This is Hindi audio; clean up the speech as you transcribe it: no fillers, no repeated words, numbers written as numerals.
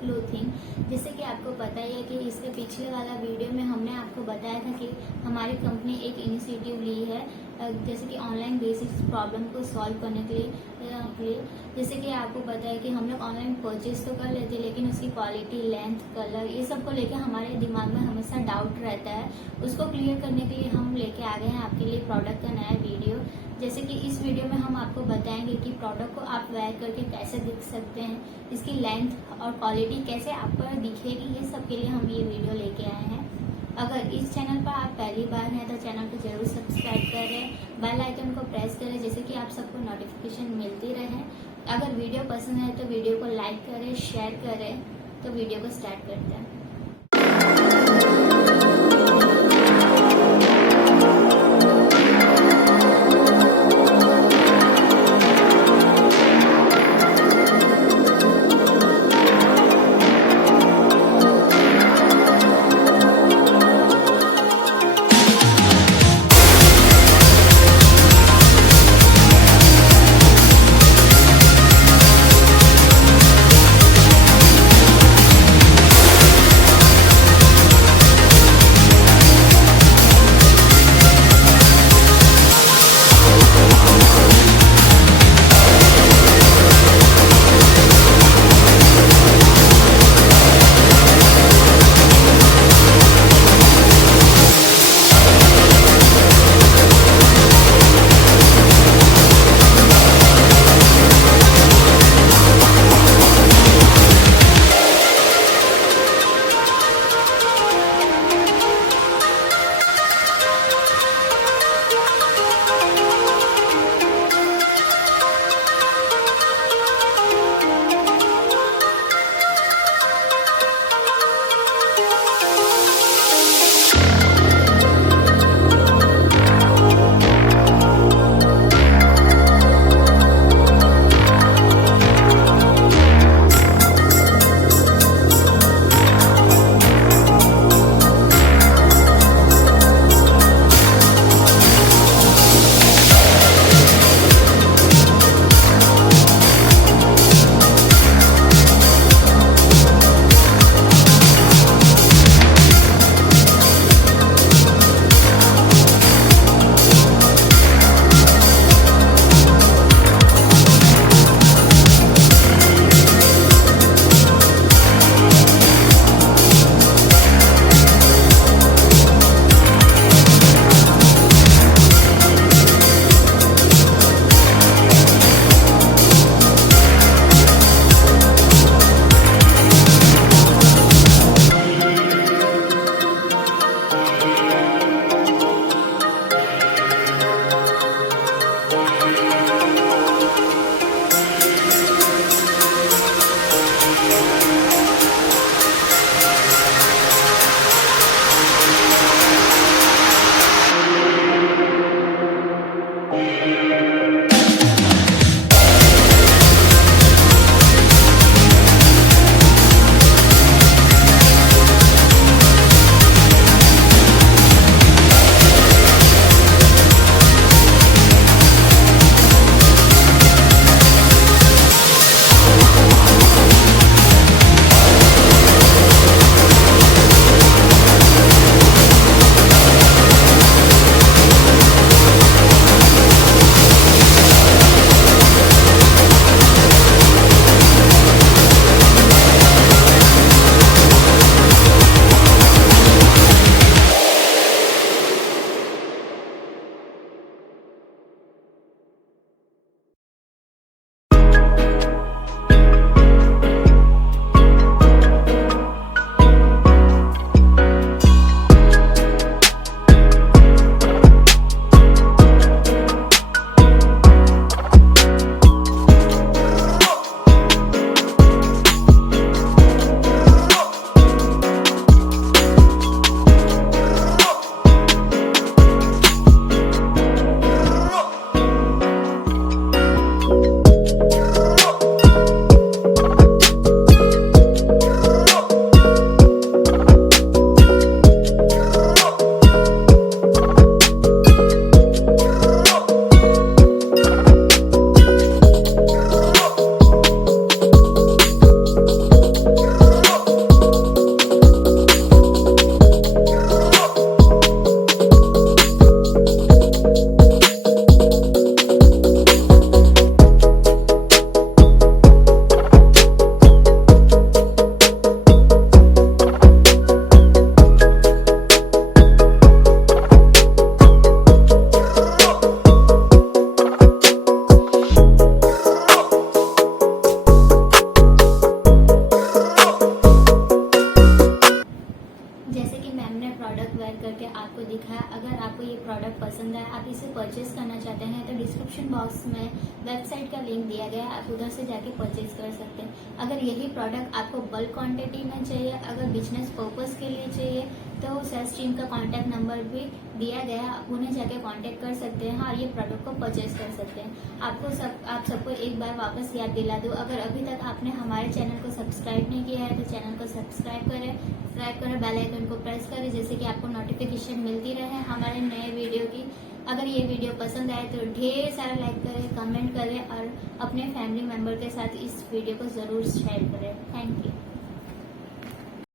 क्लोथिंग। जैसे कि आपको पता ही है कि इसके पिछले वाला वीडियो में हमने आपको बताया था कि हमारी कंपनी एक इनिशिएटिव ली है जैसे कि ऑनलाइन बेसिक्स प्रॉब्लम को सॉल्व करने के लिए। जैसे कि आपको पता है कि हम लोग ऑनलाइन परचेज तो कर लेते हैं, लेकिन उसकी क्वालिटी, लेंथ, कलर, ये सब को लेकर हमारे दिमाग में हमेशा डाउट रहता है। उसको क्लियर करने के लिए हम लेके आ गए हैं आपके लिए प्रोडक्ट का नया वीडियो। जैसे कि इस वीडियो में हम आपको बताएंगे कि प्रोडक्ट को आप वेयर करके कैसे दिख सकते हैं, इसकी लेंथ और क्वालिटी कैसे आप पर दिखेगी, ये सब के लिए हम ये वीडियो लेके आए हैं। अगर इस चैनल पर आप पहली बार हैं तो चैनल को जरूर सब्सक्राइब करें, बेल आइकन को प्रेस करें जैसे कि आप सबको नोटिफिकेशन मिलती रहे। अगर वीडियो पसंद है तो वीडियो को लाइक करें, शेयर करें। तो वीडियो को स्टार्ट करते हैं। पसंद आया, आप इसे परचेज करना चाहते हैं तो डिस्क्रिप्शन बॉक्स में वेबसाइट का लिंक दिया गया है, आप उधर से जाके परचेज कर सकते हैं। अगर यही प्रोडक्ट आपको बल्क क्वांटिटी में चाहिए, अगर बिजनेस पर्पस के लिए चाहिए तो सेल्स टीम का कॉन्टैक्ट नंबर भी दिया गया है, आप उन्हें जाके कांटेक्ट कर सकते हैं और ये प्रोडक्ट को परचेज कर सकते हैं। आप सबको एक बार वापस याद दिला दूं, अगर अभी तक आपने हमारे चैनल को सब्सक्राइब नहीं किया है तो चैनल को सब्सक्राइब करें, बेल आइकन को प्रेस करें, जैसे कि आपको नोटिफिकेशन मिलती रहे हमारे नए वीडियो की। अगर ये वीडियो पसंद आए तो ढेर सारा लाइक करें, कमेंट करें और अपने फैमिली मेंबर के साथ इस वीडियो को जरूर शेयर करें। Thank you.